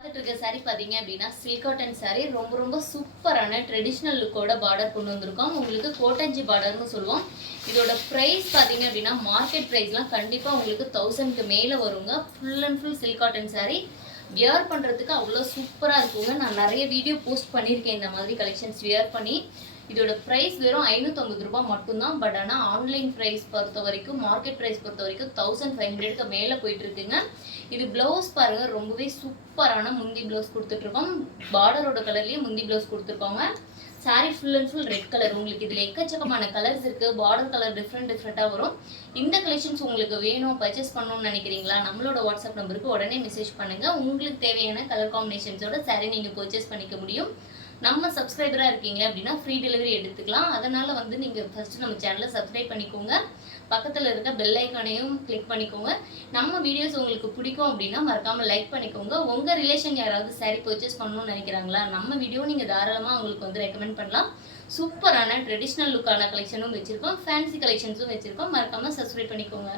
பார்த்துட்டு இருக்க சாரி பார்த்தீங்க அப்படின்னா சில்க் காட்டன் சாரி ரொம்ப சூப்பரான ட்ரெடிஷ்னல் லுக்கோட பார்டர் கொண்டு வந்திருக்கோம். உங்களுக்கு கோட்டஞ்சி பார்டர்னு சொல்லுவோம். இதோட ப்ரைஸ் பார்த்தீங்க அப்படின்னா மார்க்கெட் ப்ரைஸ்லாம் கண்டிப்பாக உங்களுக்கு 1000க்கு மேலே வருங்க. Full and full silk cotton sorry wear பண்ணுறதுக்கு அவ்வளோ சூப்பராக இருக்குங்க. நான் நிறைய வீடியோ போஸ்ட் பண்ணியிருக்கேன் இந்த மாதிரி கலெக்ஷன்ஸ் வியர் பண்ணி. இதோட ப்ரைஸ் வெறும் 550 ரூபாய் மட்டும்தான். பட் ஆனால் ஆன்லைன் ப்ரைஸ் பொறுத்த வரைக்கும் மார்க்கெட் ப்ரைஸ் பொறுத்த வரைக்கும் 1500க்கு மேலே போயிட்டு இருக்குங்க. இது பிளவுஸ் பாருங்க, ரொம்பவே சூப்பரான முந்தி பிளவுஸ் கொடுத்துட்ருக்கோம். பார்டரோட கலர்லேயே முந்தி பிளவுஸ் கொடுத்துருக்கோங்க. Sari full and full red colour. உங்களுக்கு இதில் எக்கச்சக்கமான கலர்ஸ் இருக்குது. பார்டர் கலர் டிஃப்ரெண்ட்டாக வரும். இந்த கலெக்ஷன்ஸ் உங்களுக்கு வேணும், பர்ச்சேஸ் பண்ணணும்னு நினைக்கிறீங்களா? நம்மளோட வாட்ஸ்அப் நம்பருக்கு உடனே மெசேஜ் பண்ணுங்கள். உங்களுக்கு தேவையான கலர் காம்பினேஷன்ஸோட சாரி நீங்கள் பர்ச்சேஸ் பண்ணிக்க முடியும். நம்ம சப்ஸ்கிரைபராக இருக்கீங்க அப்படின்னா ஃப்ரீ டெலிவரி எடுத்துக்கலாம். அதனால் நீங்கள் ஃபஸ்ட்டு நம்ம சேனலை சப்ஸ்கிரைப் பண்ணிக்கோங்க. பக்கத்தில் இருக்க பெல் ஐக்கானையும் கிளிக் பண்ணிக்கோங்க. நம்ம வீடியோஸ் உங்களுக்கு பிடிக்கும் அப்படின்னா மறக்காமல் லைக் பண்ணிக்கோங்க. உங்கள் ரிலேஷன் யாராவது சாரீ பர்ச்சேஸ் பண்ணணும்னு நினைக்கிறாங்களா? நம்ம வீடியோ நீங்கள் தாராளமாக அவங்களுக்கு ரெக்கமெண்ட் பண்ணலாம். சூப்பரான ட்ரெடிஷ்னல் லுக்கான கலெக்ஷனும் வச்சுருக்கோம், ஃபேன்சி கலெக்ஷன்ஸும் வச்சுருக்கோம். மறக்காமல் சப்ஸ்கிரைப் பண்ணிக்கோங்க.